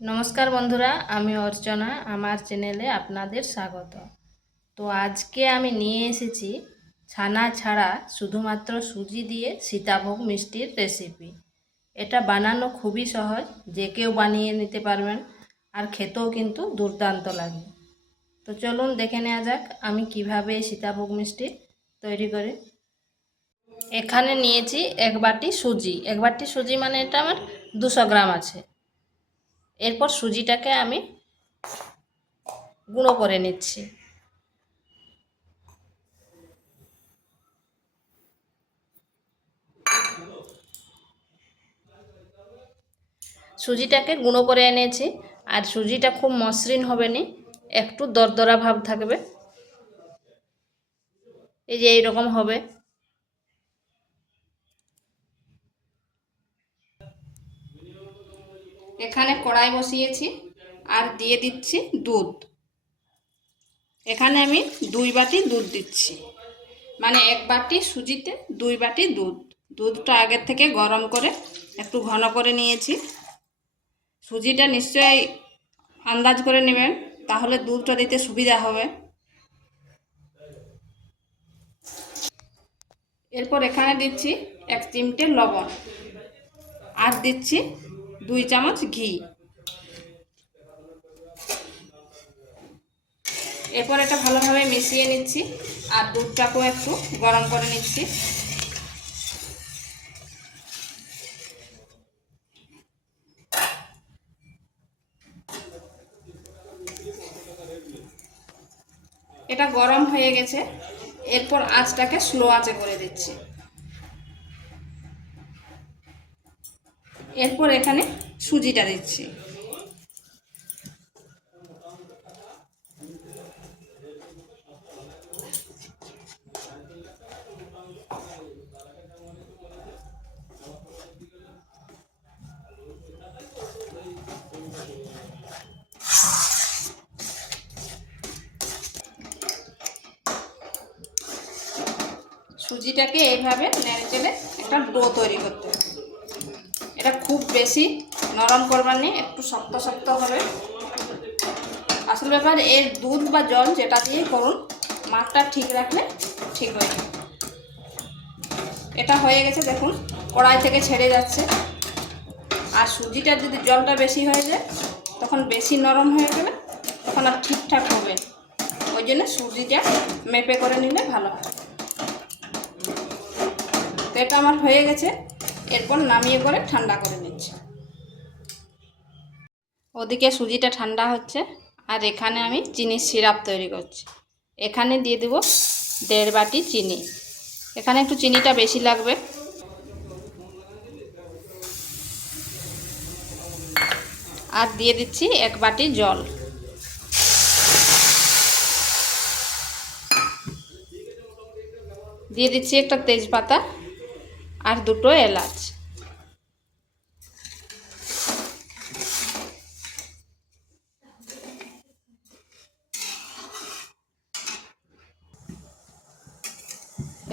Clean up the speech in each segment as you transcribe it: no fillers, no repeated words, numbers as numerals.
নমস্কার বন্ধুরা, আমি অর্চনা। আমার চ্যানেলে আপনাদের স্বাগত। তো আজকে আমি নিয়ে এসেছি ছানা ছাড়া শুধুমাত্র সুজি দিয়ে সীতাভোগ মিষ্টির রেসিপি। এটা বানানো খুবই সহজ, যে কেউ বানিয়ে নিতে পারবেন, আর খেতেও কিন্তু দুর্দান্ত লাগে। তো চলুন দেখে নেওয়া যাক আমি কিভাবে এই সীতাভোগ মিষ্টি তৈরি করি। এখানে নিয়েছি এক বাটি সুজি, মানে এটা আমার 200 গ্রাম আছে। এরপর সুজিটাকে আমি গুঁড়ো করে নিচ্ছি। সুজিটাকে গুঁড়ো করে এনেছি, আর সুজিটা খুব মসৃণ হবে না, একটু দরদরা ভাব থাকবে। এই যে এইরকম হবে। এখানে কড়াই বসিয়েছি আর দিয়ে দিচ্ছি দুধ। এখানে আমি 2 বাটি দুধ দিচ্ছি, মানে 1 বাটি সুজিতে 2 বাটি দুধ। দুধটা আগের থেকে গরম করে একটু ঘন করে নিয়েছি। সুজিটা নিশ্চয়ই আন্দাজ করে নেবেন, তাহলে দুধটা দিতে সুবিধা হবে। এরপর এখানে দিচ্ছি 1 চিমটে লবণ, আর দিচ্ছি 2 চামচ ঘি। এরপর এটা ভালোভাবে মিশিয়ে নিচ্ছি, আর দুধটাকেও একটু গরম করে নিচ্ছি। এটা গরম হয়ে গেছে। এরপর আঁচটাকে স্লো আঁচে করে দিচ্ছি। এরপর এখানে সুজিটা দিচ্ছি। সুজিটাকে এইভাবে নেড়ে চেড়ে একটা ডো তৈরি করতে হবে। এটা খুব বেশি নরম করবার নেই, একটু শক্ত শক্ত হবে। আসল ব্যাপার এর দুধ বা জল যেটা দিয়ে করুন, মাপটা ঠিক রাখলে ঠিক হয়ে যাবে। এটা হয়ে গেছে, দেখুন কড়াই থেকে ছেড়ে যাচ্ছে। আর সুজিটা যদি জলটা বেশি হয়ে যায়, তখন বেশি নরম হয়ে গেলে তখন আর ঠিকঠাক হবে। ওই জন্য সুজিটা মেপে করে নিলে ভালো হয়। তো এটা আমার হয়ে গেছে। এরপর নামিয়ে করে ঠান্ডা করে নিচ্ছি। ওদিকে সুজিটা ঠান্ডা হচ্ছে, আর এখানে আমি চিনির সিরাপ তৈরি করছি। এখানে দিয়ে দেব 1.5 বাটি চিনি। এখানে একটু চিনিটা বেশি লাগবে। আর দিয়ে দিচ্ছি 1 বাটি জল। দিয়ে দিচ্ছি একটা তেজপাতা আর 2টো এলাচ।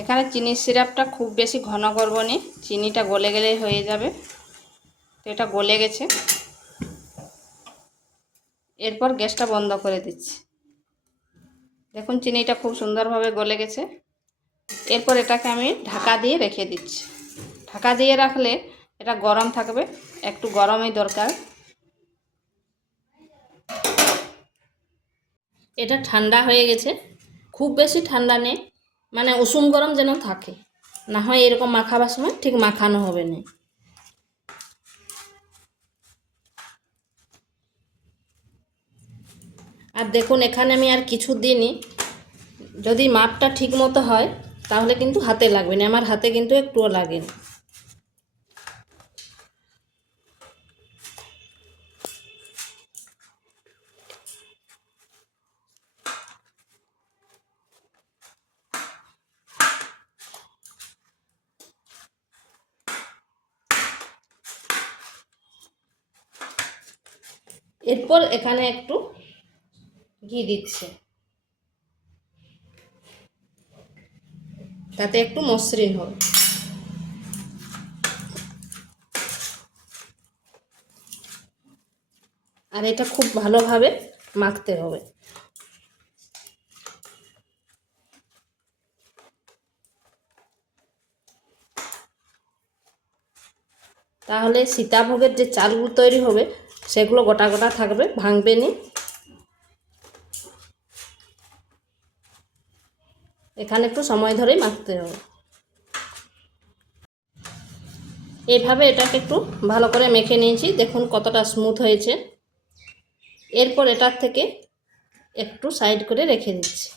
এখানে চিনির সিরাপটা খুব বেশি ঘন করব না, চিনিটা গলে গেলেই হয়ে যাবে। তো এটা গলে গেছে। এরপর গ্যাসটা বন্ধ করে দিচ্ছি। দেখুন চিনিটা খুব সুন্দরভাবে গলে গেছে। এরপর এটাকে আমি ঢাকা দিয়ে রেখে দিচ্ছি। ঢাকা দিয়ে রাখলে এটা গরম থাকবে, একটু গরমই দরকার। এটা ঠান্ডা হয়ে গেছে, খুব বেশি ঠান্ডা নেই, মানে উষুম গরম যেন থাকে, না হয় এরকম মাখাবার সময় ঠিক মাখানো হবে না। আর দেখুন এখানে আমি আর কিছু দিইনি। যদি মাপটা ঠিক মতো হয় তাহলে কিন্তু হাতে লাগবে না, আমার হাতে কিন্তু একটুও লাগেনি। এরপর এখানে একটু ঘি দিচ্ছে, তাতে একটু মসৃণ হবে। আর এটা খুব ভালোভাবে মাখতে হবে। তাহলে সীতাভোগের যে চালগুলো তৈরি হবে সেগুলো গোটা গোটা থাকবে, ভাঙবে নি। এখানে একটু সময় ধরেই মাখতে হবে। এইভাবে এটাকে একটু ভালো করে মেখে নিয়েছি, দেখুন কতটা স্মুথ হয়েছে। এরপর এটার থেকে একটু সাইড করে রেখে দিচ্ছি,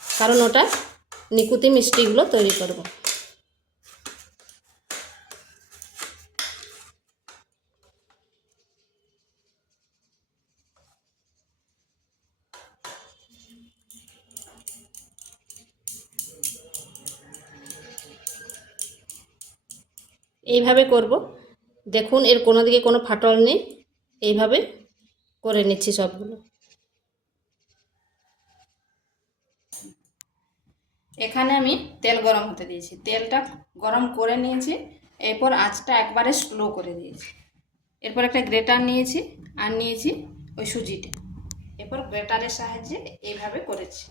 কারণ ওটা নিকুতি মিষ্টিগুলো তৈরি করব। এইভাবে করব, দেখুন এর কোনো দিকে কোনো ফাটল নেই। এইভাবে করে নিচ্ছি সবগুলো। এখানে আমি তেল গরম হতে দিয়েছি, তেলটা গরম করে নিয়েছি। এরপর আঁচটা একবারে স্লো করে দিয়েছি। এরপর একটা গ্রেটার নিয়েছি আর নিয়েছি ওই সুজিটা। এরপর গ্রেটারের সাহায্যে এইভাবে করেছি।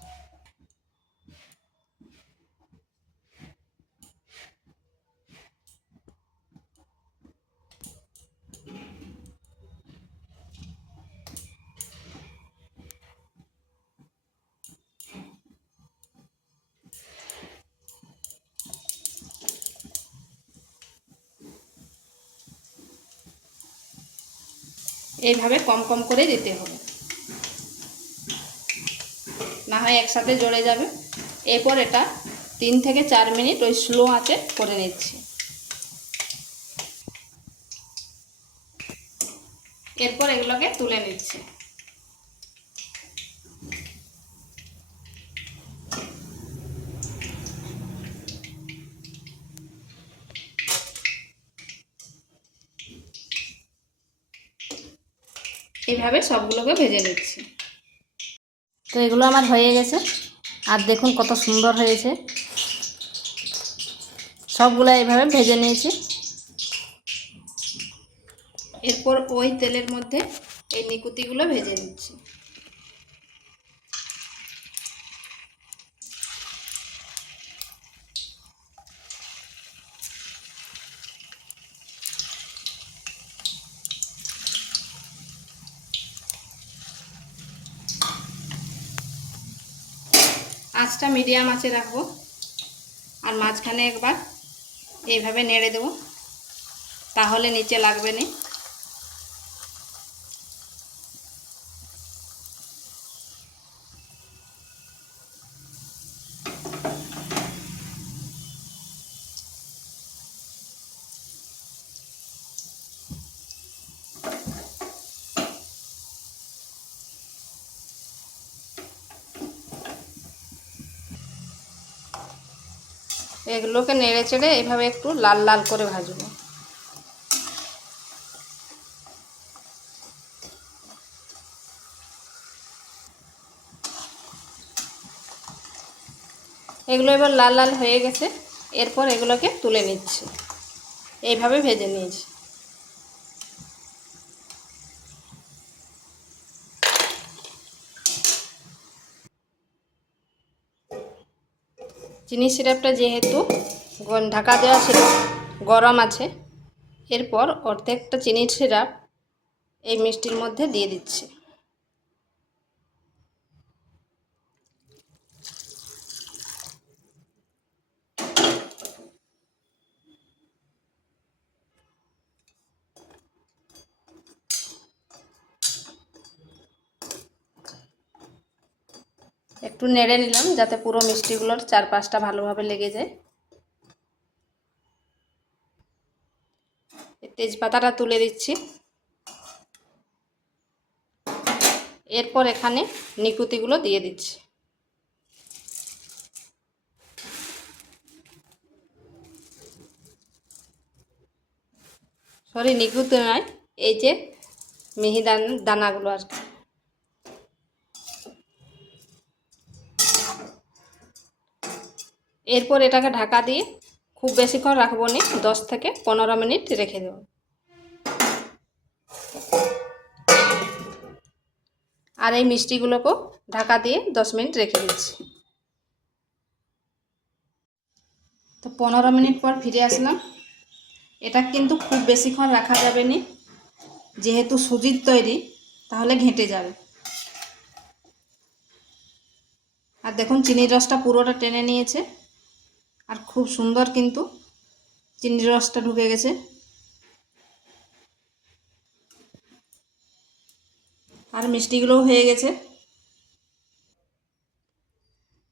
এইভাবে কম কম করে দিতে হবে, না হয় একসাথে জড়ে যাবে। এরপর এটা 3 থেকে 4 মিনিট ওই স্লো আঁচে করে নিচ্ছি। এরপর এগুলোকে তুলে নিচ্ছি। এইভাবে সবগুলোকে ভেজে নিচ্ছি। তো এগুলো আমার হয়ে গেছে, আর দেখুন কত সুন্দর হয়েছে। সবগুলো এইভাবে ভেজে নিয়েছি। এরপর ওই তেলের মধ্যে এই নিকুতিগুলো ভেজে নিচ্ছি। আঁচটা মিডিয়াম আঁচে রাখবো, আর মাঝখানে একবার এইভাবে নেড়ে দেবো, তাহলে নিচে লাগবে না। এগুলোকে নেড়ে চেড়ে এইভাবে একটু লাল লাল করে ভাজবো। এগুলো এবার লাল লাল হয়ে গেছে। এরপর এগুলোকে তুলে নিচ্ছি, এইভাবে ভেজে নিয়েছি। চিনি সিরাপটা যেহেতু ঢাকা দেওয়া ছিল, গরম আছে, এরপর অর্ধেকটা চিনির সিরাপ এই মিষ্টির মধ্যে দিয়ে দিচ্ছি। একটু নেড়ে নিলাম যাতে পুরো মিষ্টিগুলোর চারপাশটা ভালোভাবে লেগে যায়। তেজপাতাটা তুলে দিচ্ছি। এরপর এখানে নিকুতিগুলো দিয়ে দিচ্ছি। সরি, নিকুতি নয়, এই যে মিহি দানাগুলো আর কি। এরপর এটাকে ঢাকা দিয়ে খুব বেশিক্ষণ রাখবো না, 10 থেকে 15 মিনিট রেখে দেব। আর এই মিষ্টিগুলোকেও ঢাকা দিয়ে 10 মিনিট রেখে দিচ্ছি। তো 15 মিনিট পর ফিরে আসলাম। এটা কিন্তু খুব বেশিক্ষণ রাখা যাবে না, যেহেতু সুজির তৈরি, তাহলে ঘেঁটে যাবে। আর দেখুন চিনির রসটা পুরোটা টেনে নিয়েছে, আর খুব সুন্দর কিন্তু চিনির রসটা ঢুকে গেছে। আর মিষ্টিগুলোও হয়ে গেছে।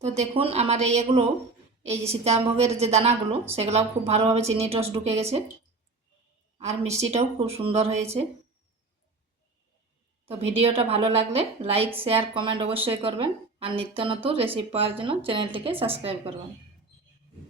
তো দেখুন আমার এই যে সীতাভোগের যে দানাগুলো, সেগুলোও খুব ভালোভাবে চিনির রস ঢুকে গেছে, আর মিষ্টিটাও খুব সুন্দর হয়েছে। তো ভিডিওটা ভালো লাগলে লাইক, শেয়ার, কমেন্ট অবশ্যই করবেন, আর নিত্য নতুন রেসিপি পাওয়ার জন্য চ্যানেলটিকে সাবস্ক্রাইব করবেন।